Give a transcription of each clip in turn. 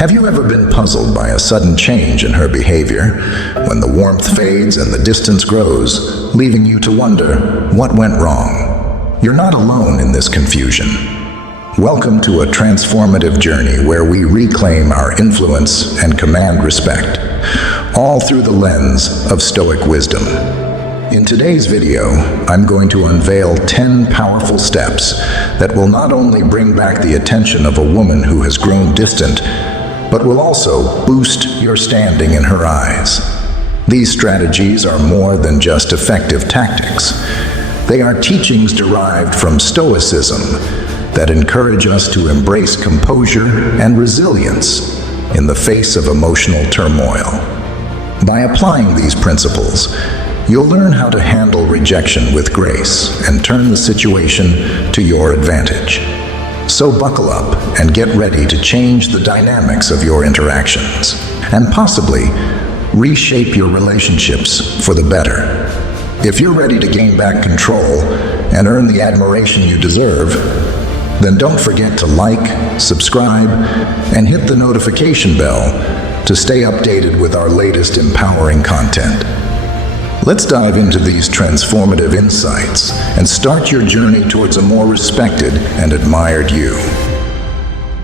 Have you ever been puzzled by a sudden change in her behavior, when the warmth fades and the distance grows, leaving you to wonder what went wrong? You're not alone in this confusion. Welcome to a transformative journey where we reclaim our influence and command respect, all through the lens of Stoic wisdom. In today's video, I'm going to unveil 10 powerful steps that will not only bring back the attention of a woman who has grown distant, but will also boost your standing in her eyes. These strategies are more than just effective tactics. They are teachings derived from Stoicism that encourage us to embrace composure and resilience in the face of emotional turmoil. By applying these principles, you'll learn how to handle rejection with grace and turn the situation to your advantage. So buckle up and get ready to change the dynamics of your interactions and possibly reshape your relationships for the better. If you're ready to gain back control and earn the admiration you deserve, then don't forget to like, subscribe, and hit the notification bell to stay updated with our latest empowering content. Let's dive into these transformative insights and start your journey towards a more respected and admired you.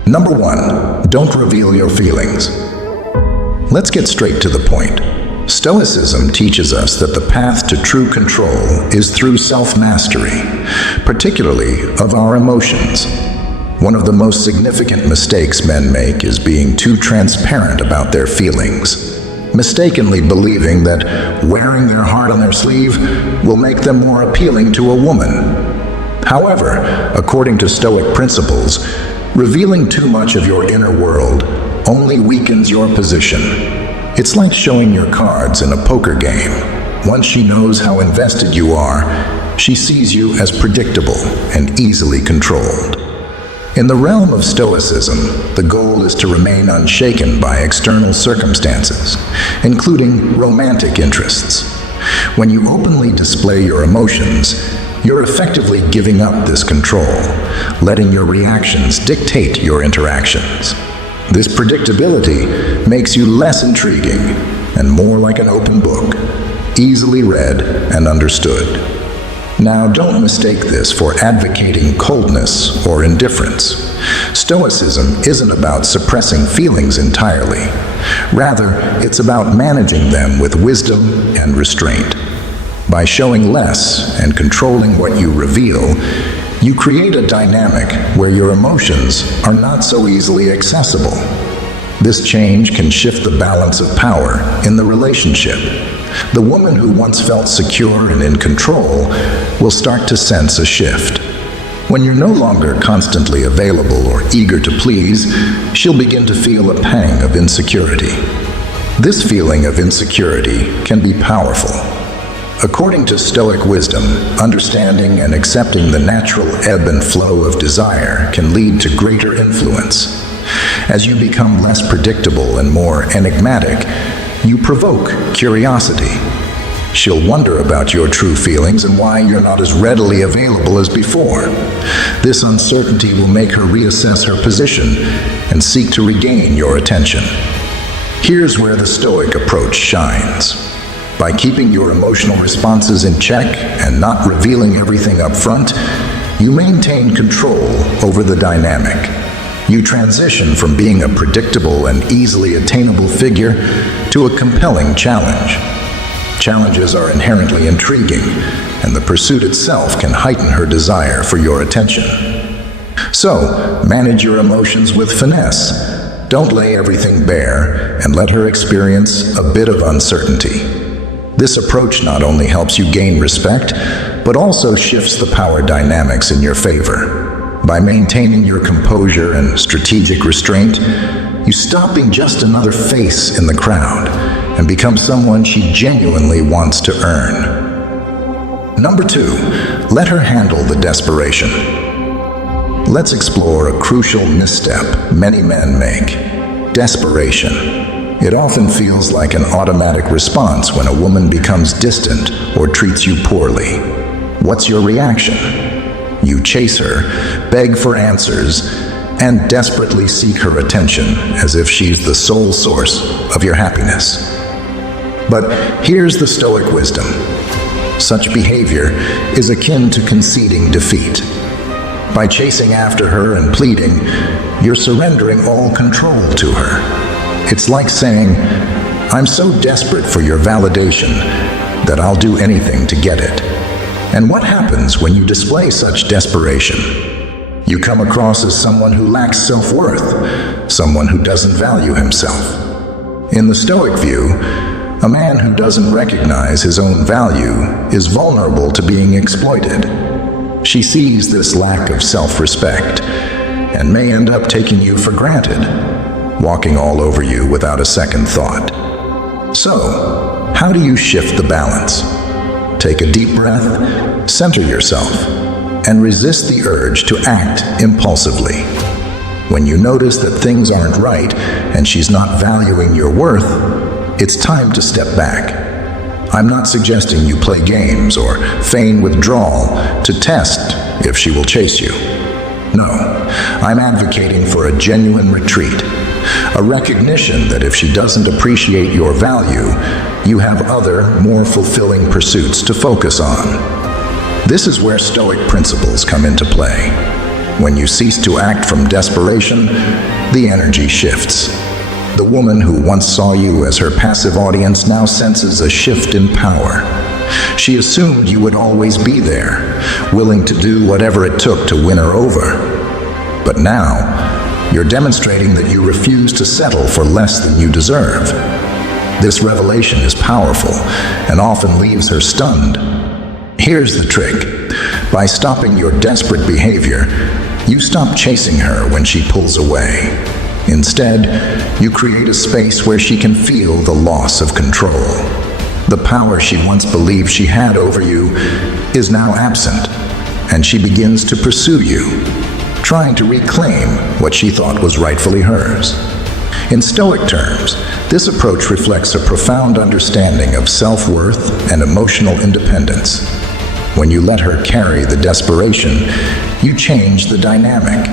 Number 1, don't reveal your feelings. Let's get straight to the point. Stoicism teaches us that the path to true control is through self-mastery, particularly of our emotions. One of the most significant mistakes men make is being too transparent about their feelings, mistakenly believing that wearing their heart on their sleeve will make them more appealing to a woman. However, according to Stoic principles, revealing too much of your inner world only weakens your position. It's like showing your cards in a poker game. Once she knows how invested you are, she sees you as predictable and easily controlled. In the realm of Stoicism, the goal is to remain unshaken by external circumstances, including romantic interests. When you openly display your emotions, you're effectively giving up this control, letting your reactions dictate your interactions. This predictability makes you less intriguing and more like an open book, easily read and understood. Now, don't mistake this for advocating coldness or indifference. Stoicism isn't about suppressing feelings entirely. Rather, it's about managing them with wisdom and restraint. By showing less and controlling what you reveal, you create a dynamic where your emotions are not so easily accessible. This change can shift the balance of power in the relationship. The woman who once felt secure and in control will start to sense a shift. When you're no longer constantly available or eager to please, she'll begin to feel a pang of insecurity. This feeling of insecurity can be powerful. According to Stoic wisdom, understanding and accepting the natural ebb and flow of desire can lead to greater influence. As you become less predictable and more enigmatic, you provoke curiosity. She'll wonder about your true feelings and why you're not as readily available as before. This uncertainty will make her reassess her position and seek to regain your attention. Here's where the Stoic approach shines. By keeping your emotional responses in check and not revealing everything up front, you maintain control over the dynamic. You transition from being a predictable and easily attainable figure to a compelling challenge. Challenges are inherently intriguing, and the pursuit itself can heighten her desire for your attention. So, manage your emotions with finesse. Don't lay everything bare, and let her experience a bit of uncertainty. This approach not only helps you gain respect, but also shifts the power dynamics in your favor. By maintaining your composure and strategic restraint, you stop being just another face in the crowd and become someone she genuinely wants to earn. Number 2, let her handle the desperation. Let's explore a crucial misstep many men make: desperation. It often feels like an automatic response when a woman becomes distant or treats you poorly. What's your reaction? You chase her, beg for answers, and desperately seek her attention as if she's the sole source of your happiness. But here's the Stoic wisdom. Such behavior is akin to conceding defeat. By chasing after her and pleading, you're surrendering all control to her. It's like saying, "I'm so desperate for your validation that I'll do anything to get it." And what happens when you display such desperation? You come across as someone who lacks self-worth, someone who doesn't value himself. In the Stoic view, a man who doesn't recognize his own value is vulnerable to being exploited. She sees this lack of self-respect and may end up taking you for granted, walking all over you without a second thought. So, how do you shift the balance? Take a deep breath, center yourself, and resist the urge to act impulsively. When you notice that things aren't right and she's not valuing your worth, it's time to step back. I'm not suggesting you play games or feign withdrawal to test if she will chase you. No, I'm advocating for a genuine retreat, a recognition that if she doesn't appreciate your value, you have other, more fulfilling pursuits to focus on. This is where Stoic principles come into play. When you cease to act from desperation, the energy shifts. The woman who once saw you as her passive audience now senses a shift in power. She assumed you would always be there, willing to do whatever it took to win her over. But now, you're demonstrating that you refuse to settle for less than you deserve. This revelation is powerful and often leaves her stunned. Here's the trick. By stopping your desperate behavior, you stop chasing her when she pulls away. Instead, you create a space where she can feel the loss of control. The power she once believed she had over you is now absent, and she begins to pursue you, trying to reclaim what she thought was rightfully hers. In Stoic terms, this approach reflects a profound understanding of self-worth and emotional independence. When you let her carry the desperation, you change the dynamic.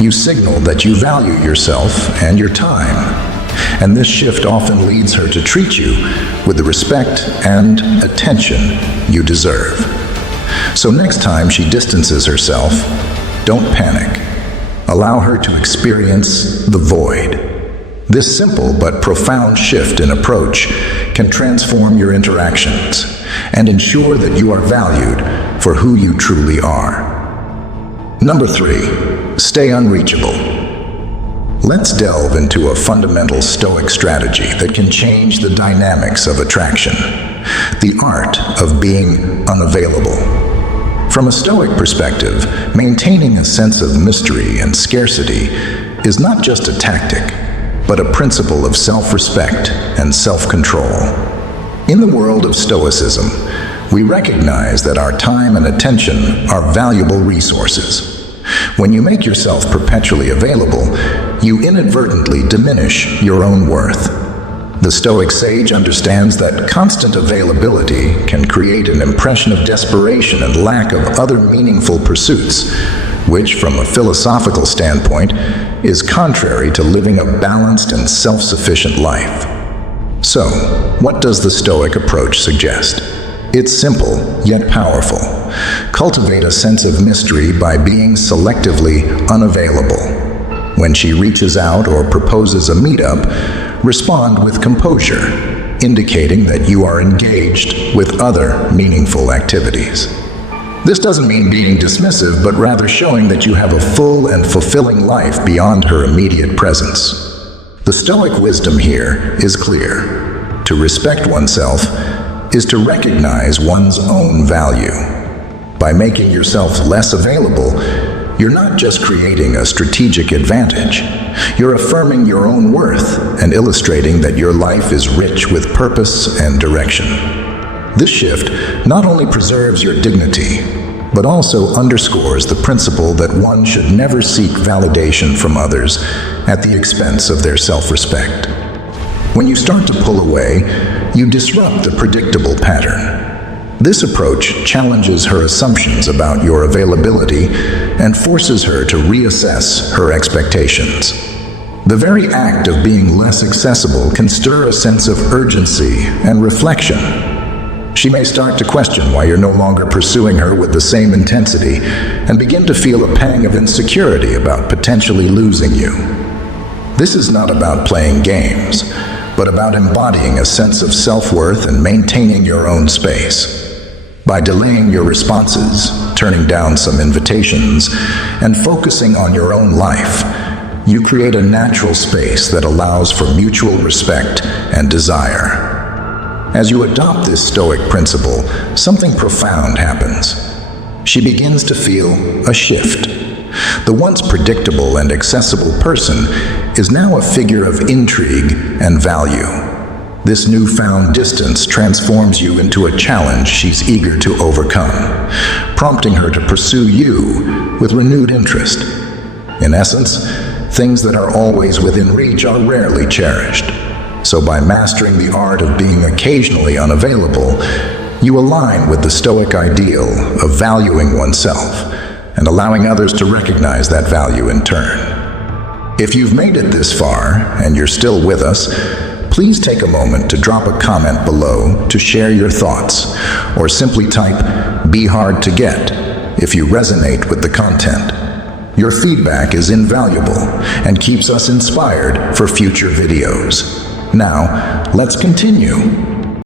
You signal that you value yourself and your time. And this shift often leads her to treat you with the respect and attention you deserve. So next time she distances herself, don't panic. Allow her to experience the void. This simple but profound shift in approach can transform your interactions and ensure that you are valued for who you truly are. Number 3, stay unreachable. Let's delve into a fundamental Stoic strategy that can change the dynamics of attraction: the art of being unavailable. From a Stoic perspective, maintaining a sense of mystery and scarcity is not just a tactic, but a principle of self-respect and self-control. In the world of Stoicism, we recognize that our time and attention are valuable resources. When you make yourself perpetually available, you inadvertently diminish your own worth. The Stoic sage understands that constant availability can create an impression of desperation and lack of other meaningful pursuits, which, from a philosophical standpoint, is contrary to living a balanced and self-sufficient life. So, what does the Stoic approach suggest? It's simple, yet powerful. Cultivate a sense of mystery by being selectively unavailable. When she reaches out or proposes a meetup, respond with composure, indicating that you are engaged with other meaningful activities. This doesn't mean being dismissive, but rather showing that you have a full and fulfilling life beyond her immediate presence. The Stoic wisdom here is clear. To respect oneself is to recognize one's own value. By making yourself less available, you're not just creating a strategic advantage. You're affirming your own worth and illustrating that your life is rich with purpose and direction. This shift not only preserves your dignity, but also underscores the principle that one should never seek validation from others at the expense of their self-respect. When you start to pull away, you disrupt the predictable pattern. This approach challenges her assumptions about your availability and forces her to reassess her expectations. The very act of being less accessible can stir a sense of urgency and reflection. She may start to question why you're no longer pursuing her with the same intensity and begin to feel a pang of insecurity about potentially losing you. This is not about playing games, but about embodying a sense of self-worth and maintaining your own space. By delaying your responses, turning down some invitations, and focusing on your own life, you create a natural space that allows for mutual respect and desire. As you adopt this Stoic principle, something profound happens. She begins to feel a shift. The once predictable and accessible person is now a figure of intrigue and value. This newfound distance transforms you into a challenge she's eager to overcome, prompting her to pursue you with renewed interest. In essence, things that are always within reach are rarely cherished. So by mastering the art of being occasionally unavailable, you align with the Stoic ideal of valuing oneself and allowing others to recognize that value in turn. If you've made it this far and you're still with us, please take a moment to drop a comment below to share your thoughts, or simply type "Be hard to get" if you resonate with the content. Your feedback is invaluable and keeps us inspired for future videos. Now, let's continue.